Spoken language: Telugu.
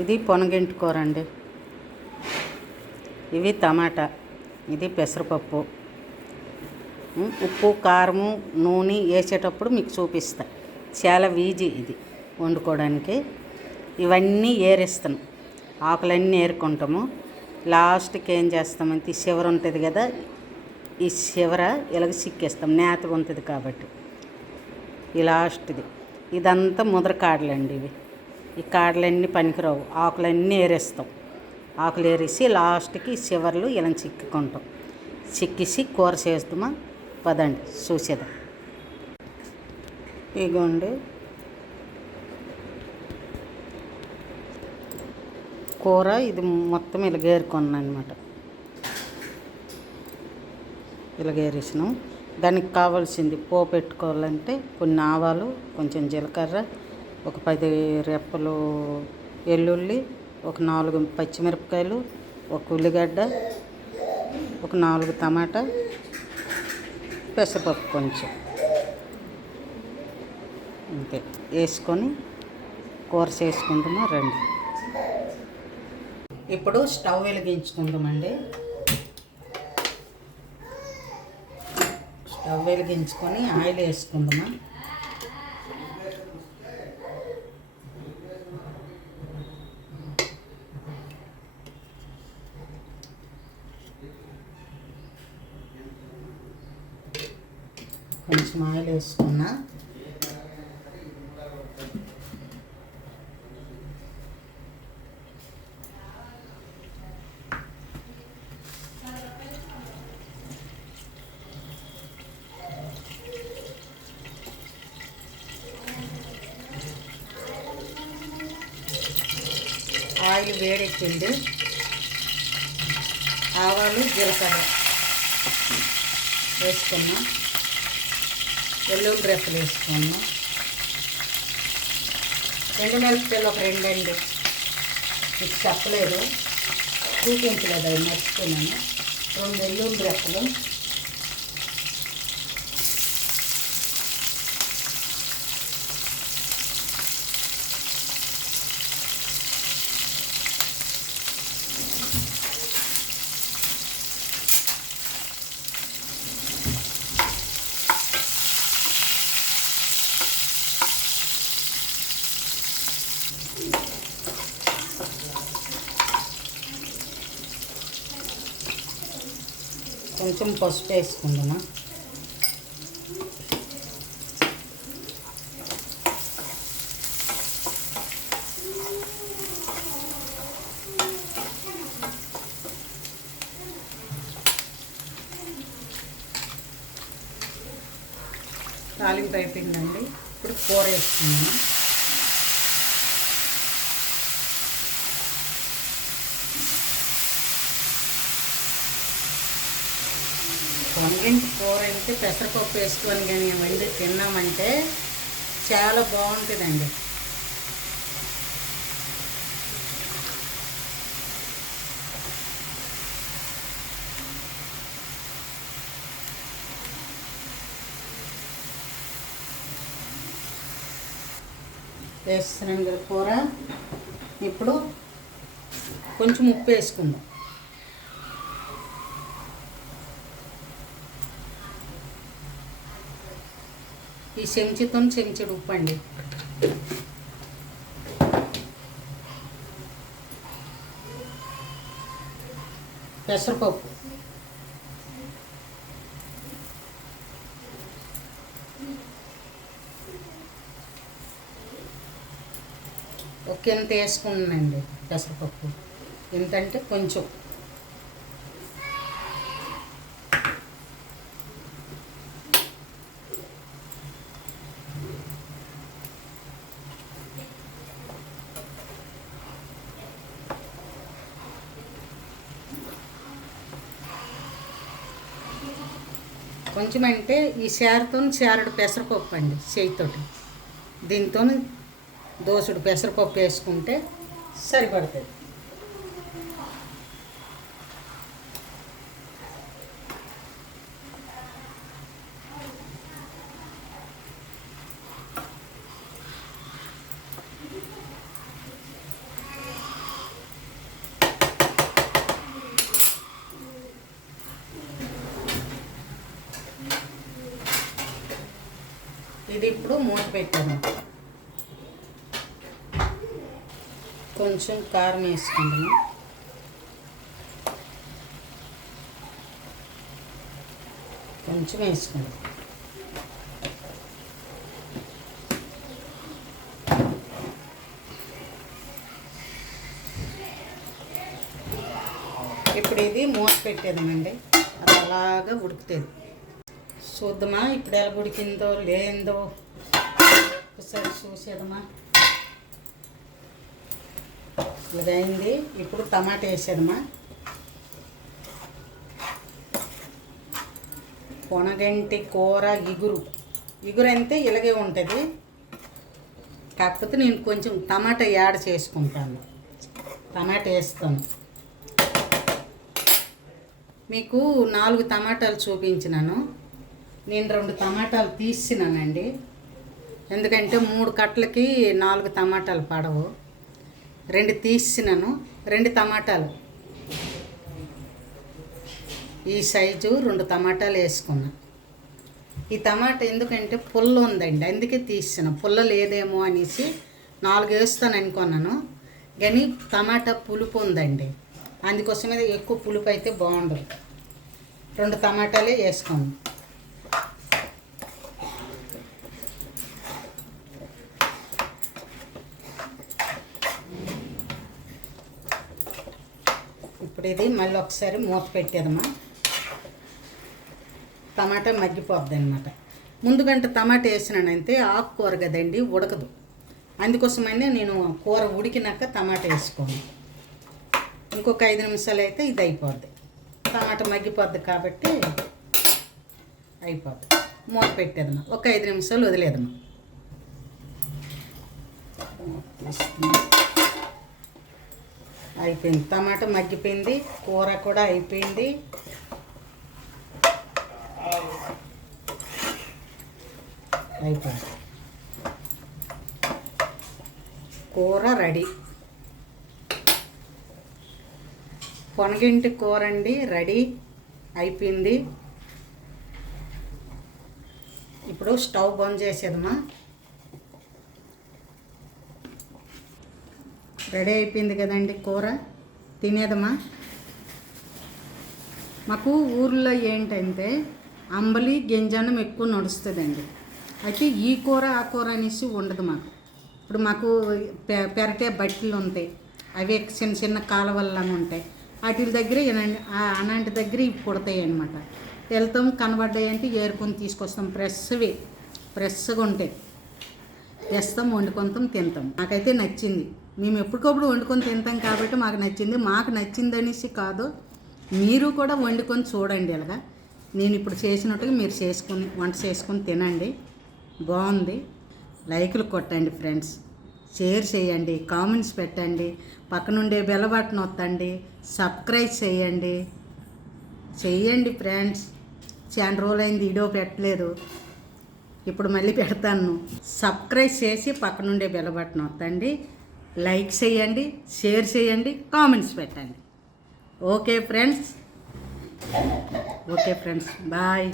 ఇది పొనగింటి కూర అండి. ఇవి టమాటా, ఇది పెసరపప్పు. ఉప్పు, కారము, నూనె వేసేటప్పుడు మీకు చూపిస్తా. చాలా ఈజీ ఇది వండుకోవడానికి. ఇవన్నీ ఏరేస్తాను, ఆకులన్నీ ఏరుకుంటాము. లాస్ట్కి ఏం చేస్తామంటే ఈ చివర ఉంటుంది కదా, ఈ చివర ఇలాగ సిక్కేస్తాం, నేతగా ఉంటుంది కాబట్టి. ఈ లాస్ట్ది ఇదంతా ముద్ర కాడలండి. ఈ కాడలన్నీ పనికిరావు, ఆకులన్నీ ఏరేస్తాం. ఆకులు ఏరేసి లాస్ట్కి చివర్లు ఇలా చిక్కుకుంటాం. చిక్కేసి కూర చేస్తామా, పదండి చూసేద్దాం. ఇగోండి కూర, ఇది మొత్తం ఇలాగేరుకున్నాను అనమాట. ఇలాగేరేసినాం. దానికి కావాల్సింది పోపు పెట్టుకోవాలంటే కొన్ని ఆవాలు, కొంచెం జీలకర్ర, ఒక 10 రెప్పలు వెల్లుల్లి, ఒక 4 పచ్చిమిరపకాయలు, ఒక ఉల్లిగడ్డ, ఒక 4 టమాటా, పెసరపప్పు కొంచెం, అంతే వేసుకొని కూర చేసుకుందామా రండి. ఇప్పుడు స్టవ్ వెలిగించుకుందామండి. స్టవ్ వెలిగించుకొని ఆయిల్ వేసుకుందామా. కొంచెం ఆయిల్ వేసుకున్నా. ఆయిల్ వేడెక్కింది. ఆవాలు, జీలకర్ర వేసుకున్నా. వెల్లుల్లి రెప్పలు వేసుకున్నాం. 2 మిరపకాయలు ఒక 2 అండి, మీకు చెప్పలేదు, చూపించలేదు, అవి మర్చిపోయినాను. 2 వెల్లుల్లి రెప్పలు, కొంచెం పసుపు వేసుకుందామా. తాలింపు అయిపోయిందండి. ఇప్పుడు కూర వేసుకుందామా. పొనగింటి కూర అయితే పెసరపప్పు వేసుకొని కానీ వండి తిన్నామంటే చాలా బాగుంటుందండి. వేస్తున్నాం కదా కూర. ఇప్పుడు కొంచెం ఉప్పు వేసుకుందాం. ఈ చెంచాతో చెంచాడు ఉప్పు అండి. పెసరపప్పు, ఇంత వేసుకున్నానండి పెసరపప్పు. ఎంతంటే కొంచెం. కొంచెం అంటే ఈ చారుతో చారుడు పెసరపప్పు అండి, చేయితోటి. దీంతో దోసుడు పెసరపప్పు వేసుకుంటే సరిపడుతుంది. ఇది ఇప్పుడు మూత పెట్టాను. కొంచెం కారం వేసుకుందాము. కొంచెం వేసుకుందాం. ఇప్పుడు ఇది మూత పెట్టేదామండి. అది అలాగా ఉడుకుతుంది. చూద్దామా ఇప్పుడు ఎలా ఉడికిందో లేదో ఒకసారి చూసేదమ్మా. ఇలాగైంది. ఇప్పుడు టమాటా వేసేదమ్మా. పొనగంటి కూర ఇగురు అంటే ఇలాగే ఉంటుంది. కాకపోతే నేను కొంచెం టమాటా యాడ్ చేసుకుంటాను. టమాటా వేస్తాను. మీకు 4 టమాటాలు చూపించినాను. నేను 2 టమాటాలు తీసినానండి. ఎందుకంటే 3 కట్టలకి 4 టమాటాలు పడవు. 2 తీసినాను. 2 టమాటాలు ఈ సైజు 2 టమాటాలు వేసుకున్నా. ఈ టమాటా ఎందుకంటే పుల్ల ఉందండి, అందుకే తీసిన. పుల్ల లేదేమో అనేసి 4 వేస్తాను అనుకున్నాను. కానీ టమాటా పులుపు ఉందండి, అందుకోసమే ఎక్కువ పులుపు అయితే బాగుండదు. 2 టమాటాలే వేసుకోండి. ఇప్పుడు ఇది మళ్ళీ ఒకసారి మూత పెట్టేదమ్మా. టమాటా మగ్గిపోద్ది అనమాట. ముందుగంట టమాటా వేసినానంటే ఆకుకూర కదండి, ఉడకదు. అందుకోసమనే నేను కూర ఉడికినాక టమాటా వేసుకోను. ఇంకొక 5 నిమిషాలు అయితే ఇది అయిపోద్ది. టమాటా మగ్గిపోద్ది కాబట్టి అయిపోద్ది. మూత పెట్టేదమ్మా. ఒక 5 నిమిషాలు వదిలేదమ్మా. అయిపోయింది. టమాటా మగ్గిపోయింది. కూర కూడా అయిపోయింది. కూర రెడీ. పొనగింటి కూర అండి, రెడీ అయిపోయింది. ఇప్పుడు స్టవ్ బంద్ చేసేదమ్మా. రెడీ అయిపోయింది కదండి కూర, తినేదమ్మా. మాకు ఊర్లో ఏంటంటే అంబలి గింజనం ఎక్కువ నడుస్తుందండి. అయితే ఈ కూర ఆ కూర అనేసి ఉండదు మాకు. ఇప్పుడు మాకు పెరటే బట్టలు ఉంటాయి, అవి చిన్న చిన్న కాలువల్లా ఉంటాయి. వాటి దగ్గర అలాంటి దగ్గర ఇవి పుడతాయి అన్నమాట. వెళ్తాం, కనబడ్డాయి అంటే ఏరుకొని తీసుకొస్తాం. ఫ్రెష్గా ఉంటాయి. వేస్తాం, వండుకుంటాం, తింటాం. నాకైతే నచ్చింది. మేము ఎప్పటికప్పుడు వండుకొని తింటాం కాబట్టి మాకు నచ్చింది. మాకు నచ్చింది అనేసి కాదు, మీరు కూడా వండుకొని చూడండి. అలాగా నేను ఇప్పుడు చేసినట్టుగా మీరు వంట చేసుకొని తినండి. బాగుంది. లైకులు కొట్టండి ఫ్రెండ్స్, షేర్ చేయండి, కామెంట్స్ పెట్టండి, పక్కనుండే బెల్ బటన్ నొత్తండి, సబ్స్క్రైబ్ చేయండి ఫ్రెండ్స్. చాలా రోజులైంది వీడియో పెట్టలేదు, ఇప్పుడు మళ్ళీ పెడతాను. సబ్స్క్రైబ్ చేసి పక్కనుండే బెల్ బటన్ నొత్తండి, లైక్ చేయండి, షేర్ చేయండి, కామెంట్స్ పెట్టండి. Okay friends, bye.